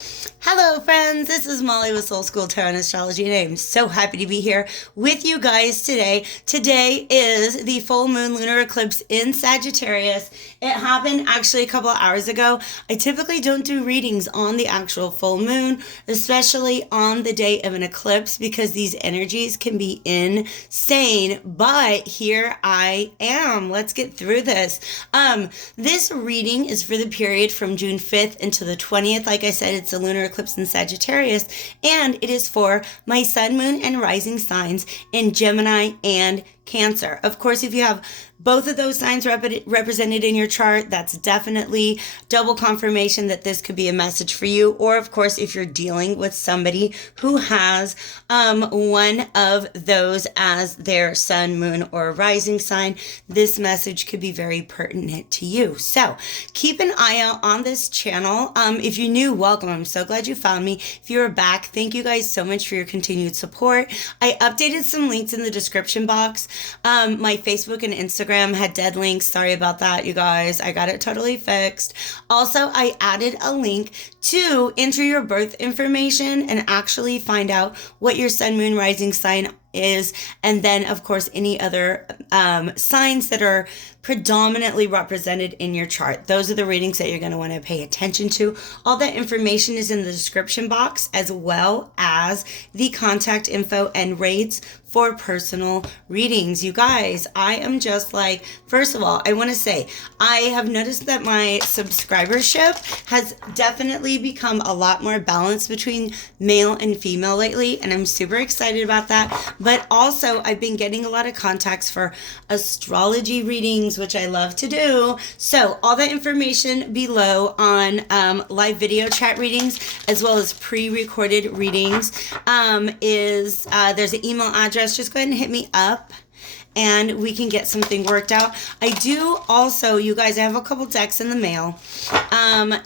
Hello friends, this is Molly with Soul School Tarot and Astrology, and I'm so happy to be here with you guys today. Today is the full moon lunar eclipse in Sagittarius. It happened actually a couple of hours ago. I typically don't do readings on the actual full moon, especially on the day of an eclipse, because these energies can be insane, but here I am. Let's get through this. This reading is for the period from June 5th into the 20th. Like I said, it's a lunar eclipse in Sagittarius, and it is for my sun, moon, and rising signs in Gemini and Cancer. Of course, if you have both of those signs represented in your chart, that's definitely double confirmation that this could be a message for you. Or of course, if you're dealing with somebody who has one of those as their sun, moon, or rising sign, this message could be very pertinent to you. So keep an eye out on this channel. If you're new, welcome. I'm so glad you found me. If you're back, thank you guys so much for your continued support. I updated some links in the description box. My Facebook and Instagram had dead links. Sorry about that, you guys. I got it totally fixed. Also, I added a link to enter your birth information and actually find out what your sun, moon, rising sign is, and then of course any other signs that are predominantly represented in your chart. Those are the readings that you're going to want to pay attention to. All that information is in the description box, as well as the contact info and rates for personal readings. You guys, I am just like, first of all, I want to say I have noticed that my subscribership has definitely become a lot more balanced between male and female lately, and I'm super excited about that. But also, I've been getting a lot of contacts for astrology readings, which I love to do. So all that information below on live video chat readings, as well as pre-recorded readings, there's an email address. Just go ahead and hit me up, and we can get something worked out. I do also, you guys, I have a couple decks in the mail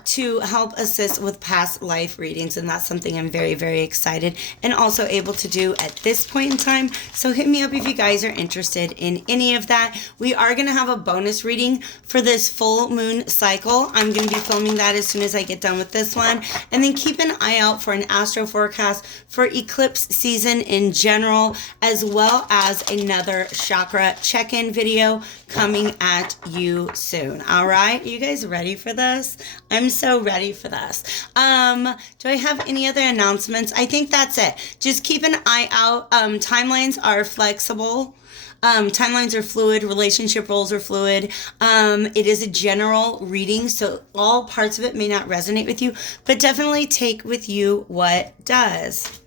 to help assist with past life readings, and that's something I'm very, very excited and also able to do at this point in time. So hit me up if you guys are interested in any of that. We are going to have a bonus reading for this full moon cycle. I'm going to be filming that as soon as I get done with this one. And then keep an eye out for an astro forecast for eclipse season in general, as well as another chakra check-in video coming at you soon. All right, you guys ready for this? I'm so ready for this. Do I have any other announcements? I think that's it. Just keep an eye out. Timelines are flexible. Timelines are fluid. Relationship roles are fluid. It is a general reading, so all parts of it may not resonate with you, but definitely take with you what does.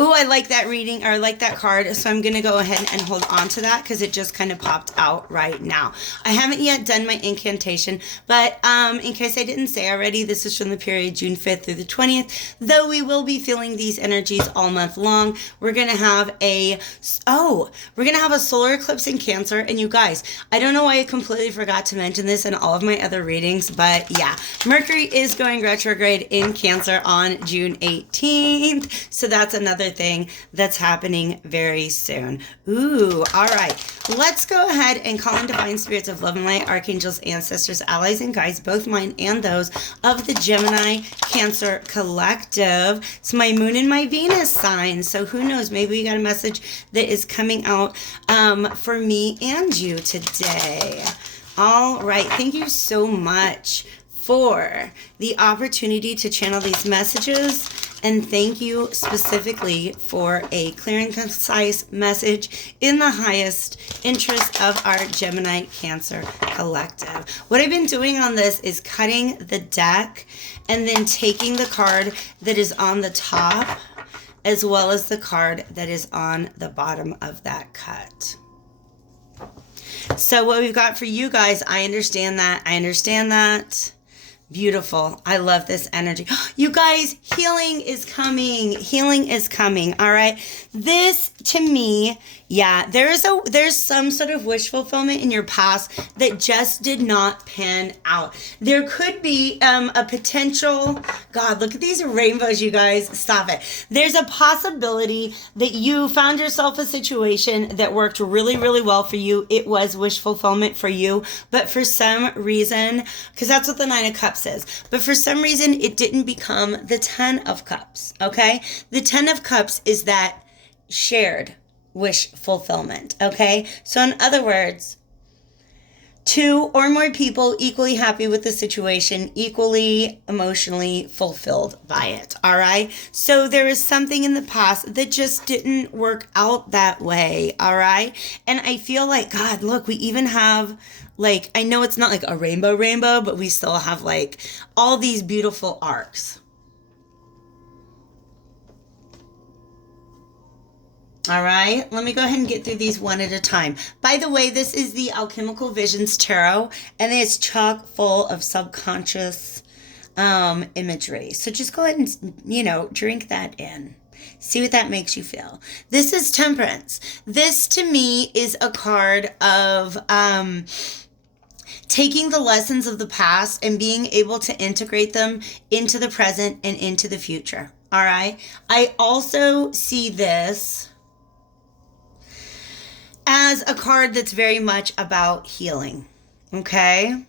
Ooh, I like that reading, or I like that card, so I'm going to go ahead and hold on to that because it just kind of popped out right now. I haven't yet done my incantation, but in case I didn't say already, this is from the period June 5th through the 20th. Though we will be feeling these energies all month long, we're going to have a solar eclipse in Cancer. And you guys, I don't know why I completely forgot to mention this in all of my other readings, but yeah, Mercury is going retrograde in Cancer on June 18th, so that's another thing that's happening very soon. Ooh, all right. Let's go ahead and call in divine spirits of love and light, archangels, ancestors, allies, and guides, both mine and those of the Gemini Cancer collective. It's my moon and my Venus sign, so who knows? Maybe we got a message that is coming out for me and you today. All right. Thank you so much for the opportunity to channel these messages, and thank you specifically for a clear and concise message in the highest interest of our Gemini Cancer collective. What I've been doing on this is cutting the deck and then taking the card that is on the top as well as the card that is on the bottom of that cut. So what we've got for you guys, I understand that. Beautiful. I love this energy. You guys, healing is coming. Healing is coming. All right. This to me, yeah, there's some sort of wish fulfillment in your past that just did not pan out. There could be a potential, God, look at these rainbows, you guys. Stop it. There's a possibility that you found yourself a situation that worked really, really well for you. It was wish fulfillment for you, but for some reason, because that's what the Nine of Cups Cups is. But for some reason, it didn't become the 10 of Cups, okay? The 10 of Cups is that shared wish fulfillment, okay? So in other words, two or more people equally happy with the situation, equally emotionally fulfilled by it, all right? So there is something in the past that just didn't work out that way, all right? And I feel like, God, look, we even have, like, I know it's not like a rainbow, but we still have, like, all these beautiful arcs. All right, let me go ahead and get through these one at a time. By the way, this is the Alchemical Visions Tarot, and it's chock full of subconscious imagery. So just go ahead and, drink that in. See what that makes you feel. This is Temperance. This, to me, is a card of taking the lessons of the past and being able to integrate them into the present and into the future. All right, I also see this as a card that's very much about healing, okay?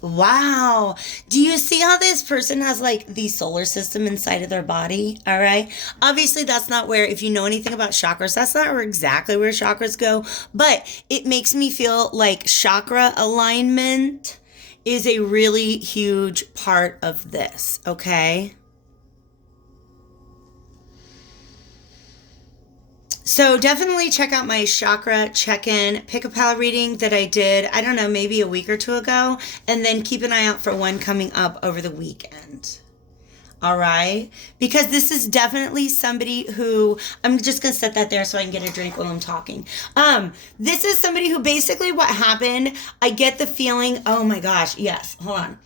Wow. Do you see how this person has like the solar system inside of their body? All right. Obviously, that's not where, if you know anything about chakras, that's not exactly where chakras go, but it makes me feel like chakra alignment is a really huge part of this, okay? So definitely check out my chakra check-in pick-a-pal reading that I did, I don't know, maybe a week or two ago. And then keep an eye out for one coming up over the weekend. All right? Because this is definitely somebody who, I'm just going to set that there so I can get a drink while I'm talking. This is somebody who basically what happened, I get the feeling, oh my gosh, yes, hold on.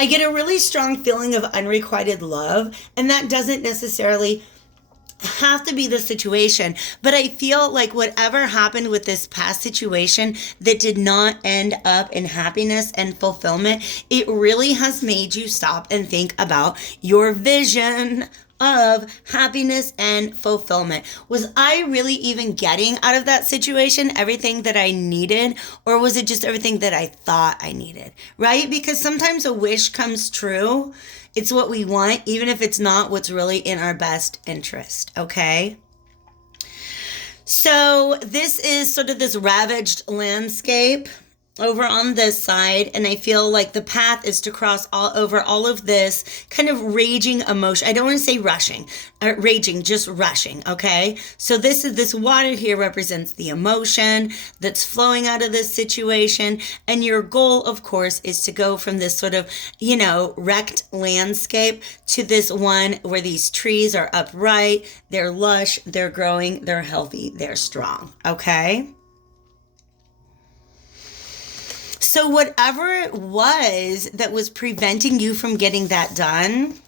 I get a really strong feeling of unrequited love, and that doesn't necessarily have to be the situation, but I feel like whatever happened with this past situation that did not end up in happiness and fulfillment, it really has made you stop and think about your vision of happiness and fulfillment. Was I really even getting out of that situation everything that I needed, or was it just everything that I thought I needed, right? Because sometimes a wish comes true. It's what we want, even if it's not what's really in our best interest, okay? So this is sort of this ravaged landscape over on this side, and I feel like the path is to cross all over all of this kind of raging emotion. I don't want to say raging, just rushing, okay? So this water here represents the emotion that's flowing out of this situation, and your goal, of course, is to go from this sort of, wrecked landscape to this one where these trees are upright, they're lush, they're growing, they're healthy, they're strong, okay? So whatever it was that was preventing you from getting that done,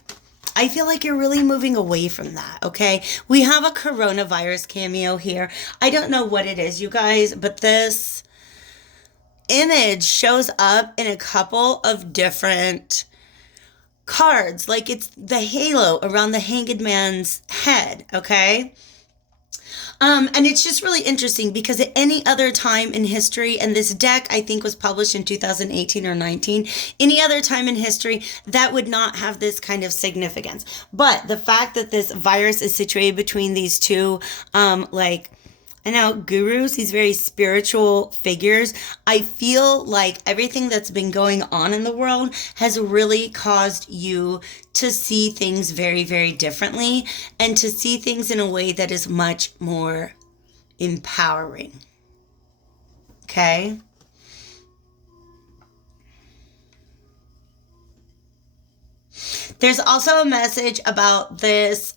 I feel like you're really moving away from that, okay? We have a coronavirus cameo here. I don't know what it is, you guys, but this image shows up in a couple of different cards. Like it's the halo around the Hanged Man's head, okay? And it's just really interesting because at any other time in history, and this deck I think was published in 2018 or 19, any other time in history, that would not have this kind of significance. But the fact that this virus is situated between these two, gurus, these very spiritual figures, I feel like everything that's been going on in the world has really caused you to see things very, very differently and to see things in a way that is much more empowering. Okay? There's also a message about this,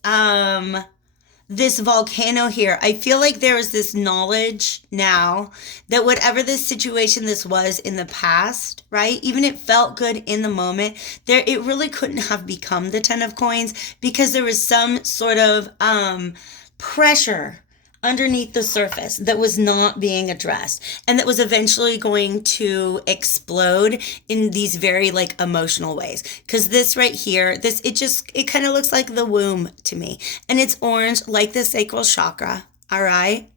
this volcano here. I feel like there is this knowledge now that whatever this situation this was in the past, right? Even it felt good in the moment, it really couldn't have become the 10 of coins because there was some sort of pressure underneath the surface that was not being addressed and that was eventually going to explode in these very emotional ways. Because this right here, it kind of looks like the womb to me, and it's orange like the sacral chakra. All right.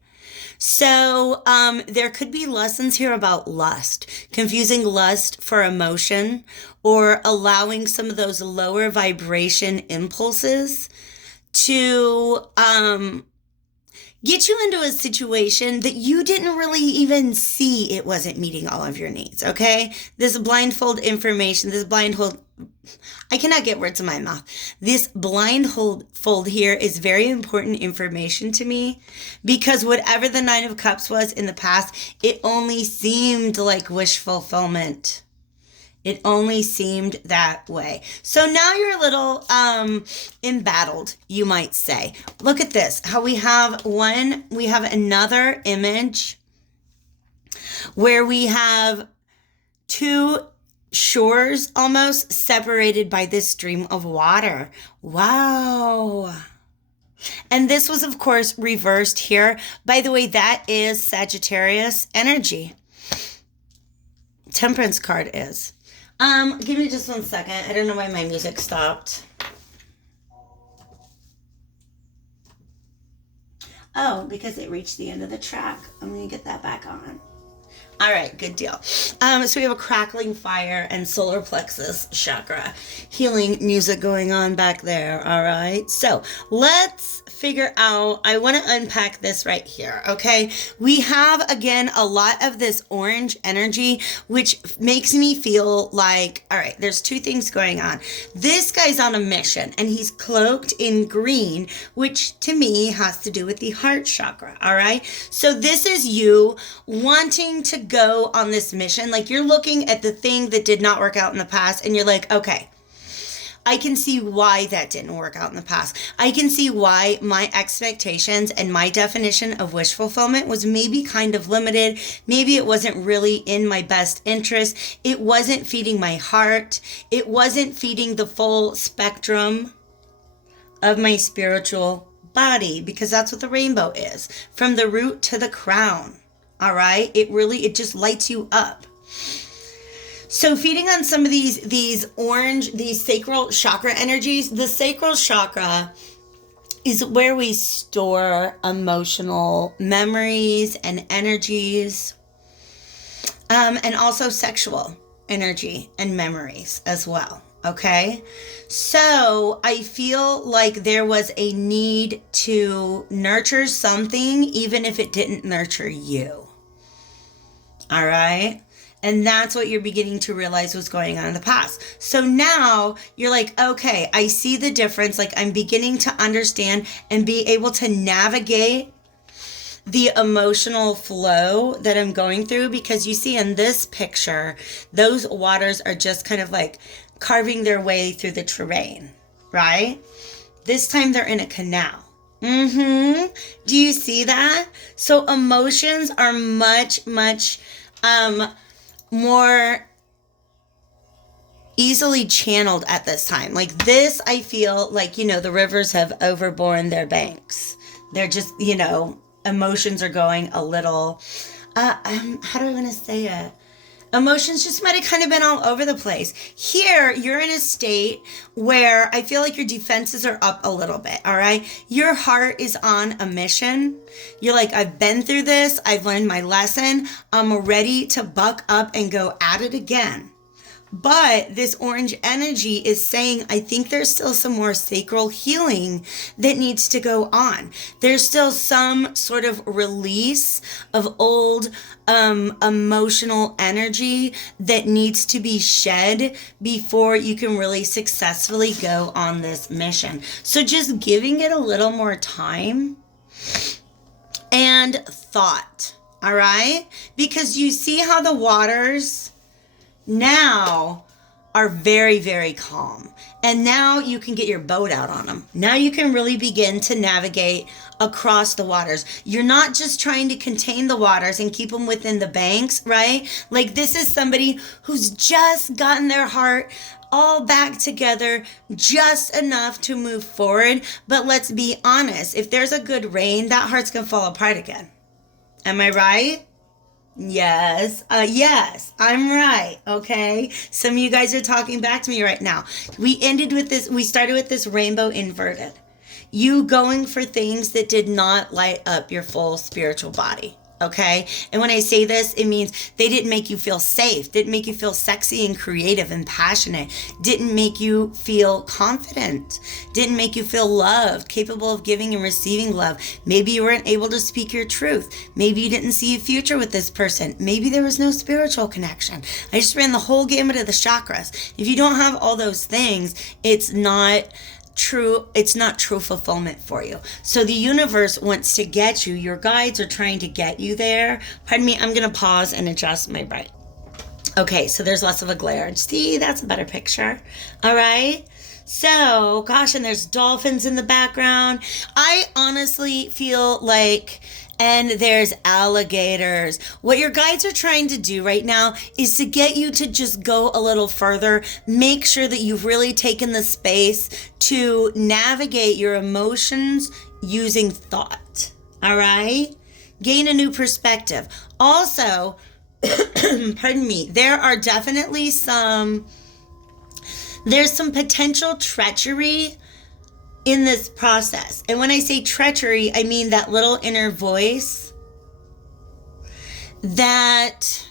So there could be lessons here about lust, confusing lust for emotion, or allowing some of those lower vibration impulses to get you into a situation that you didn't really even see it wasn't meeting all of your needs, okay? This blindfold information, this blindfold, I cannot get words in my mouth. This blindfold here is very important information to me because whatever the Nine of Cups was in the past, it only seemed like wish fulfillment. It only seemed that way. So now you're a little embattled, you might say. Look at this, how we have another image where we have two shores almost separated by this stream of water. Wow. And this was, of course, reversed here. By the way, that is Sagittarius energy. Temperance card is. Give me just 1 second. I don't know why my music stopped. Oh, because it reached the end of the track. I'm going to get that back on. All right, good deal. So we have a crackling fire and solar plexus chakra healing music going on back there. All right, so let's figure out, I want to unpack this right here, okay? We have, again, a lot of this orange energy, which makes me feel like, all right, there's two things going on. This guy's on a mission, and he's cloaked in green, which to me has to do with the heart chakra, all right? So this is you wanting to go on this mission. Like, you're looking at the thing that did not work out in the past, and you're like, okay, I can see why that didn't work out in the past. I can see why my expectations and my definition of wish fulfillment was maybe kind of limited. Maybe it wasn't really in my best interest. It wasn't feeding my heart. It wasn't feeding the full spectrum of my spiritual body, because that's what the rainbow is. From the root to the crown. All right? It just lights you up. So feeding on some of these sacral chakra energies, the sacral chakra is where we store emotional memories and energies, and also sexual energy and memories as well. Okay. So I feel like there was a need to nurture something, even if it didn't nurture you. All right. And that's what you're beginning to realize was going on in the past. So now you're like, okay, I see the difference. Like, I'm beginning to understand and be able to navigate the emotional flow that I'm going through, because you see in this picture, those waters are just kind of like carving their way through the terrain, right? This time they're in a canal. Do you see that? So emotions are much, much, more easily channeled at this time. Like this, I feel like, the rivers have overborne their banks. They're just, emotions are going a little, how do I want to say it? Emotions just might have kind of been all over the place. Here, you're in a state where I feel like your defenses are up a little bit, all right? Your heart is on a mission. You're like, I've been through this. I've learned my lesson. I'm ready to buck up and go at it again. But this orange energy is saying, I think there's still some more sacral healing that needs to go on. There's still some sort of release of old emotional energy that needs to be shed before you can really successfully go on this mission. So just giving it a little more time and thought, all right? Because you see how the waters now are very, very calm. And now you can get your boat out on them. Now you can really begin to navigate across the waters. You're not just trying to contain the waters and keep them within the banks, right? Like this is somebody who's just gotten their heart all back together just enough to move forward. But let's be honest, if there's a good rain, that heart's gonna fall apart again. Am I right? Yes, I'm right, okay? Some of you guys are talking back to me right now. We started with this rainbow inverted. you going for things that did not light up your full spiritual body. Okay. And when I say this, it means they didn't make you feel safe, didn't make you feel sexy and creative and passionate, didn't make you feel confident, didn't make you feel loved, capable of giving and receiving love. Maybe you weren't able to speak your truth. Maybe you didn't see a future with this person. Maybe there was no spiritual connection. I just ran the whole gamut of the chakras. If you don't have all those things, it's not true fulfillment for you. So the universe wants to get you. Your guides are trying to get you there. Pardon me, I'm going to pause and adjust my bright. Okay, so there's less of a glare. See, that's a better picture. All right. So, gosh, and there's dolphins in the background. I honestly feel like, and there's alligators. What your guides are trying to do right now is to get you to just go a little further. Make sure that you've really taken the space to navigate your emotions using thought. All right? Gain a new perspective. Also, pardon me, there's some potential treachery in this process. And when I say treachery, I mean that little inner voice that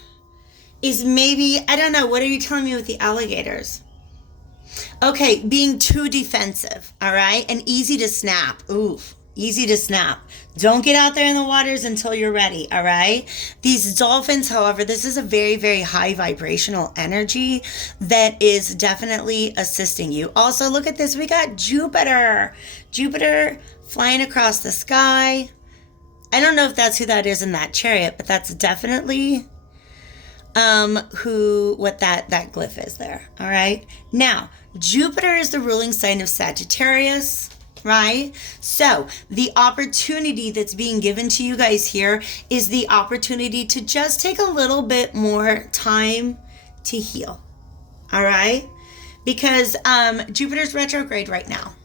is maybe, I don't know, what are you telling me with the alligators? Okay, being too defensive, all right? And easy to snap. Oof. Easy to snap. Don't get out there in the waters until you're ready, all right? These dolphins, however, this is a very, very high vibrational energy that is definitely assisting you. Also, look at this. We got Jupiter. Jupiter flying across the sky. I don't know if that's who that is in that chariot, but that's definitely what that glyph is there, all right? Now, Jupiter is the ruling sign of Sagittarius. Right? So the opportunity that's being given to you guys here is the opportunity to just take a little bit more time to heal. All right? Because Jupiter's retrograde right now.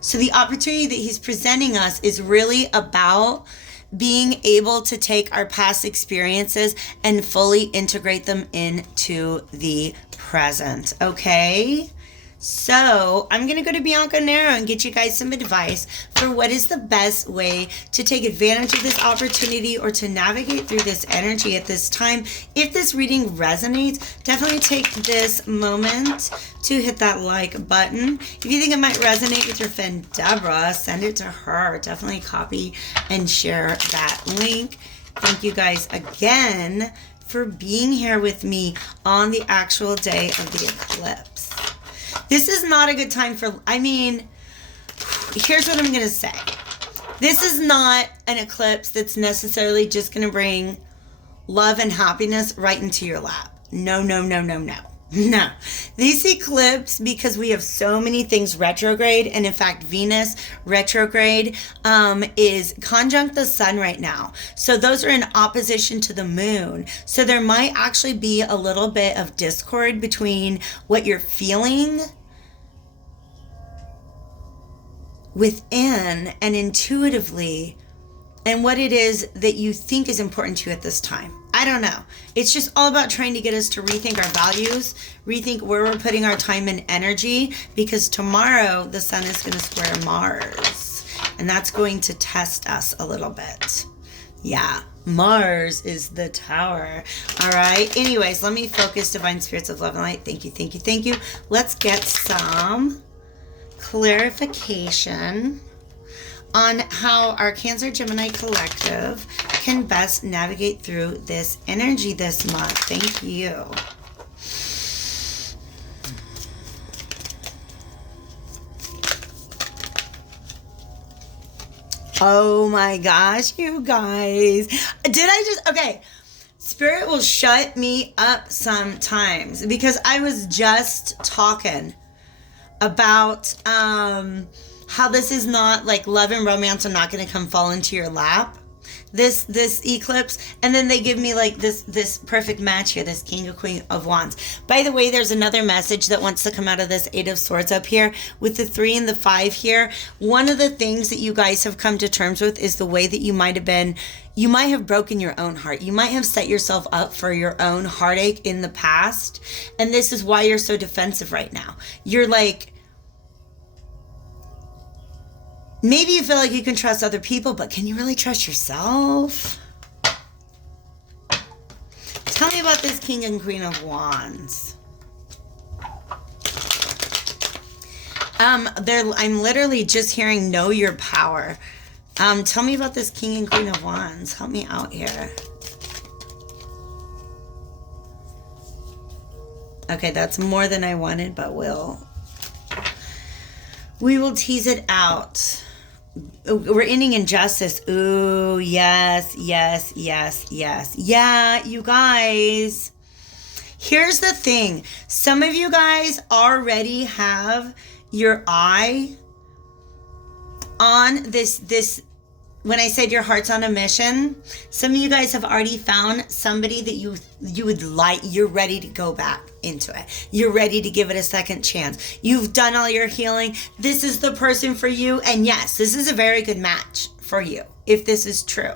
So the opportunity that he's presenting us is really about being able to take our past experiences and fully integrate them into the present. Okay? So I'm going to go to Bianca Nero and get you guys some advice for what is the best way to take advantage of this opportunity or to navigate through this energy at this time. If this reading resonates, definitely take this moment to hit that like button. If you think it might resonate with your friend Deborah, send it to her. Definitely copy and share that link. Thank you guys again for being here with me on the actual day of the eclipse. This is not a good time for, here's what I'm going to say. This is not an eclipse that's necessarily just going to bring love and happiness right into your lap. No. No. This eclipse, because we have so many things retrograde, and in fact, Venus retrograde is conjunct the sun right now. So those are in opposition to the moon. So there might actually be a little bit of discord between what you're feeling within and intuitively and what it is that you think is important to you at this time. I don't know. It's just all about trying to get us to rethink our values, rethink where we're putting our time and energy, because tomorrow the sun is going to square Mars, and that's going to test us a little bit. Yeah, Mars is the tower. All right. Anyways, let me focus, Divine Spirits of Love and Light. Thank you. Let's get some clarification on how our Cancer Gemini collective can best navigate through this energy this month. Thank you. Oh my gosh, you guys. Okay. Spirit will shut me up sometimes because I was just talking about how this is not like love and romance are not going to come fall into your lap this eclipse, and then they give me like this perfect match here, this King or Queen of Wands. By the way, there's another message that wants to come out of this Eight of Swords up here with the 3 and the 5 here. One of the things that you guys have come to terms with is the way that you might have broken your own heart. You might have set yourself up for your own heartache in the past, and this is why you're so defensive right now. You're like, Maybe you feel like you can trust other people, but can you really trust yourself? Tell me about this King and Queen of Wands. I'm literally just hearing know your power. Tell me about this King and Queen of Wands. Help me out here. Okay, that's more than I wanted, but we will tease it out. We're ending injustice. Ooh, yes, yes, yes, yes. Yeah, you guys. Here's the thing. Some of you guys already have your eye on this. When I said your heart's on a mission, some of you guys have already found somebody that you would like. You're ready to go back into it. You're ready to give it a second chance. You've done all your healing. This is the person for you. And yes, this is a very good match for you. If this is true,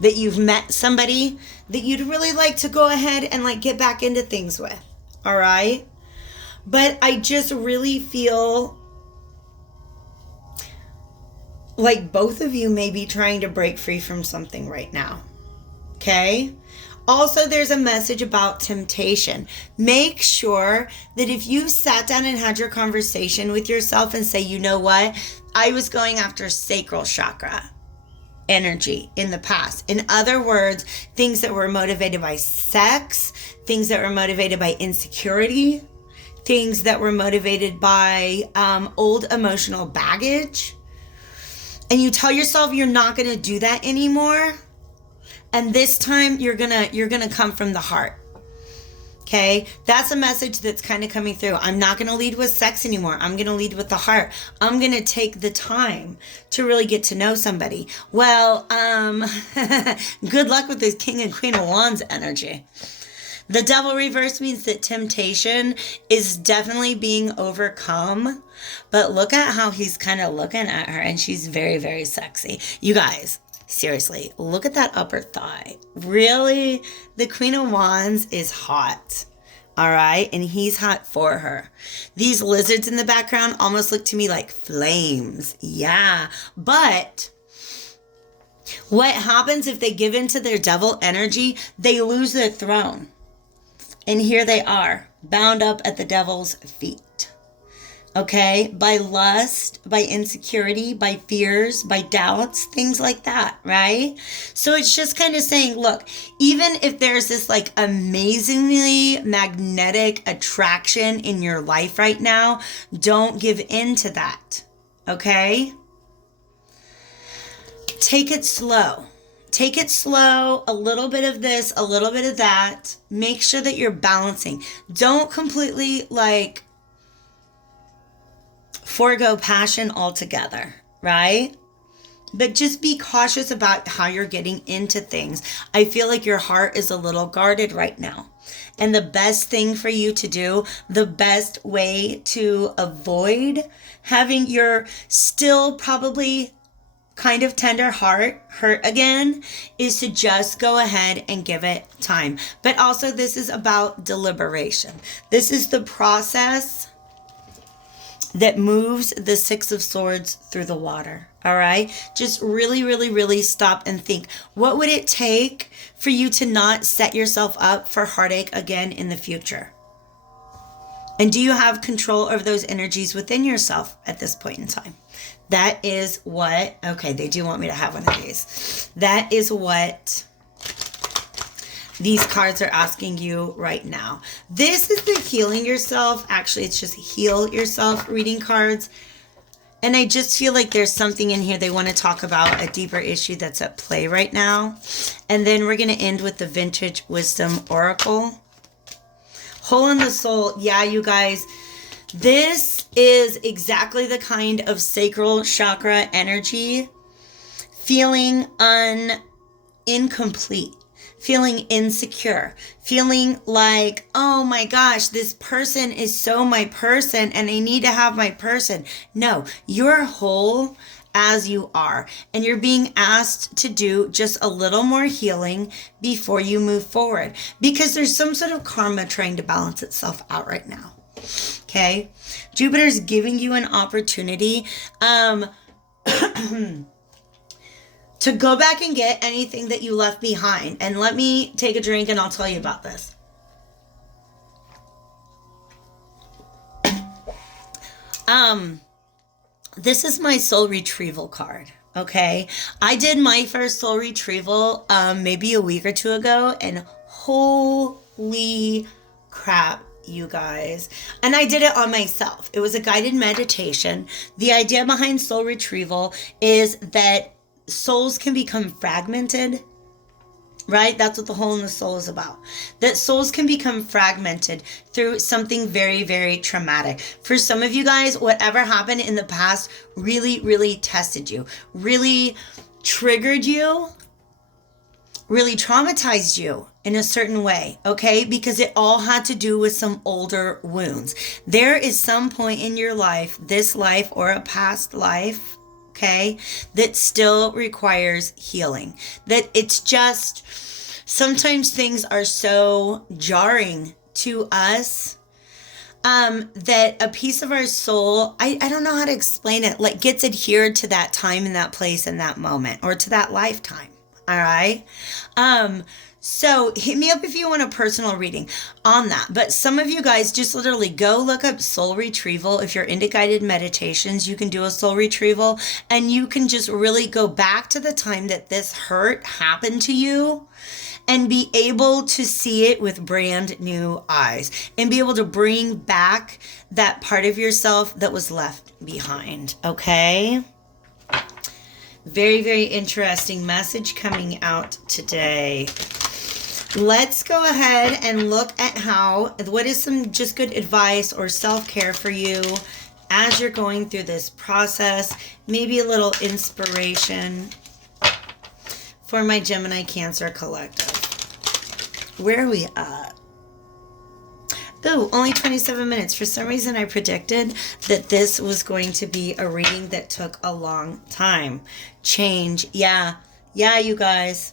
that you've met somebody that you'd really like to go ahead and like get back into things with. All right. But I just really feel like both of you may be trying to break free from something right now. Okay? Also, there's a message about temptation. Make sure that if you've sat down and had your conversation with yourself and say, you know what? I was going after sacral chakra energy in the past. In other words, things that were motivated by sex, things that were motivated by insecurity, things that were motivated by old emotional baggage. And you tell yourself you're not going to do that anymore. And this time you're going to come from the heart. Okay? That's a message that's kind of coming through. I'm not going to lead with sex anymore. I'm going to lead with the heart. I'm going to take the time to really get to know somebody. Well, good luck with this King and Queen of Wands energy. The Devil reverse means that temptation is definitely being overcome. But look at how he's kind of looking at her, and she's very, very sexy. You guys, seriously, look at that upper thigh. Really? The Queen of Wands is hot. All right? And he's hot for her. These lizards in the background almost look to me like flames. Yeah. But what happens if they give into their devil energy? They lose their throne. And here they are, bound up at the devil's feet. Okay? By lust, by insecurity, by fears, by doubts, things like that, right? So it's just kind of saying, look, even if there's this like amazingly magnetic attraction in your life right now, don't give in to that. Okay? Take it slow. Take it slow, a little bit of this, a little bit of that. Make sure that you're balancing. Don't completely like forego passion altogether, right? But just be cautious about how you're getting into things. I feel like your heart is a little guarded right now. And the best thing for you to do, the best way to avoid having your still probably kind of tender heart hurt again is to just go ahead and give it time. But also this is about deliberation. This is the process that moves the Six of Swords through the water. All right? Just really, really, really stop and think. What would it take for you to not set yourself up for heartache again in the future? And do you have control over those energies within yourself at this point in time? That is what, okay, they do want me to have one of these. That is what these cards are asking you right now. This is the healing yourself. Actually, it's just heal yourself reading cards. And I just feel like there's something in here they want to talk about, a deeper issue that's at play right now. And then we're going to end with the Vintage Wisdom Oracle. Hole in the soul. Yeah, you guys. This is exactly the kind of sacral chakra energy. Feeling incomplete. Feeling insecure. Feeling like, oh my gosh, this person is so my person and I need to have my person. No, you're whole as you are. And you're being asked to do just a little more healing before you move forward. Because there's some sort of karma trying to balance itself out right now. Okay? Jupiter's giving you an opportunity. to go back and get anything that you left behind. And let me take a drink and I'll tell you about this. This is my soul retrieval card. Okay. I did my first soul retrieval, maybe a week or two ago, and holy crap, you guys. And I did it on myself. It was a guided meditation. The idea behind soul retrieval is that souls can become fragmented, right? That's what the hole in the soul is about. That souls can become fragmented through something very, very traumatic. For some of you guys, whatever happened in the past really, really tested you, really triggered you, really traumatized you in a certain way, okay? Because it all had to do with some older wounds. There is some point in your life, this life or a past life, okay, that still requires healing. That it's just, sometimes things are so jarring to us that a piece of our soul, I don't know how to explain it, like gets adhered to that time and that place and that moment, or to that lifetime. All right. So hit me up if you want a personal reading on that. But some of you guys just literally go look up soul retrieval. If you're into guided meditations, you can do a soul retrieval and you can just really go back to the time that this hurt happened to you and be able to see it with brand new eyes and be able to bring back that part of yourself that was left behind. Okay. Very, very interesting message coming out today. Let's go ahead and look at what is some just good advice or self-care for you as you're going through this process. Maybe a little inspiration for my Gemini Cancer collective. Where are we at? Oh, only 27 minutes. For some reason, I predicted that this was going to be a reading that took a long time. Change. Yeah, you guys.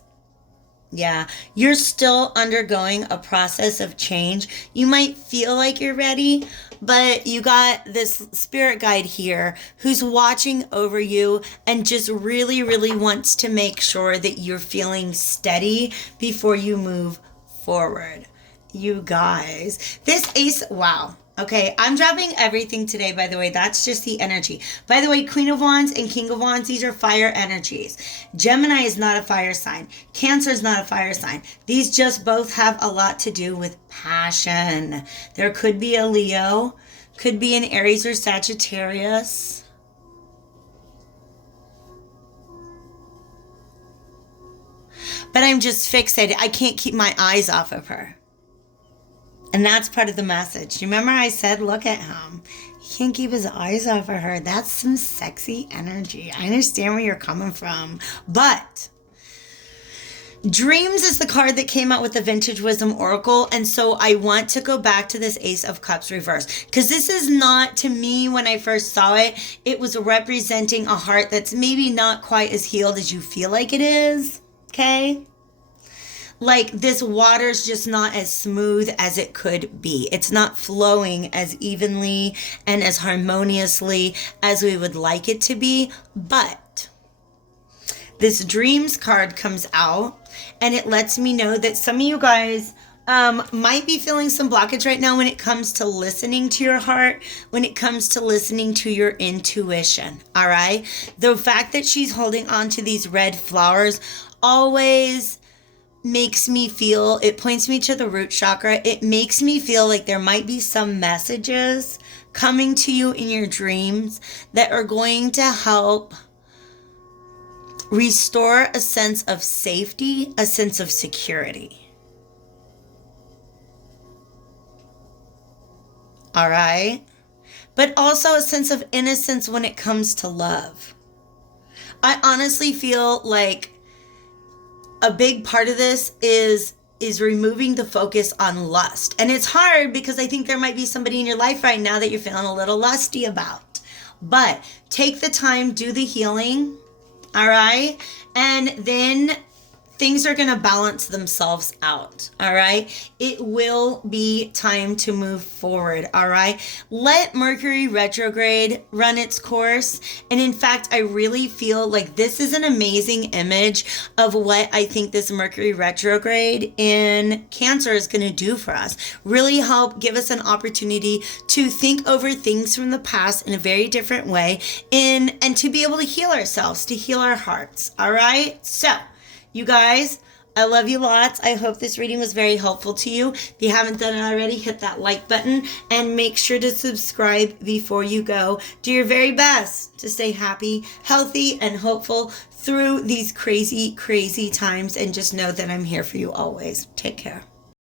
Yeah, you're still undergoing a process of change. You might feel like you're ready, but you got this spirit guide here who's watching over you and just really, really wants to make sure that you're feeling steady before you move forward. You guys, this ace, wow. Okay, I'm dropping everything today, by the way. That's just the energy. By the way, Queen of Wands and King of Wands, these are fire energies. Gemini is not a fire sign. Cancer is not a fire sign. These just both have a lot to do with passion. There could be a Leo, could be an Aries or Sagittarius. But I'm just fixated. I can't keep my eyes off of her. And that's part of the message. You remember I said, look at him. He can't keep his eyes off of her. That's some sexy energy. I understand where you're coming from. But Dreams is the card that came out with the Vintage Wisdom Oracle. And so I want to go back to this Ace of Cups reverse. Because this is not, to me, when I first saw it, it was representing a heart that's maybe not quite as healed as you feel like it is. Okay? Like this water's just not as smooth as it could be. It's not flowing as evenly and as harmoniously as we would like it to be. But this Dreams card comes out and it lets me know that some of you guys might be feeling some blockage right now when it comes to listening to your heart, when it comes to listening to your intuition. All right. The fact that she's holding on to these red flowers always makes me feel, it points me to the root chakra. It makes me feel like there might be some messages coming to you in your dreams that are going to help restore a sense of safety, a sense of security. All right? But also a sense of innocence when it comes to love. I honestly feel like a big part of this is removing the focus on lust. And it's hard because I think there might be somebody in your life right now that you're feeling a little lusty about. But take the time, do the healing, all right? And then things are going to balance themselves out. All right. It will be time to move forward. All right. Let Mercury retrograde run its course. And in fact, I really feel like this is an amazing image of what I think this Mercury retrograde in Cancer is going to do for us. Really help give us an opportunity to think over things from the past in a very different way and to be able to heal ourselves, to heal our hearts. All right. So, you guys, I love you lots. I hope this reading was very helpful to you. If you haven't done it already, hit that like button and make sure to subscribe before you go. Do your very best to stay happy, healthy, and hopeful through these crazy, crazy times. And just know that I'm here for you always. Take care.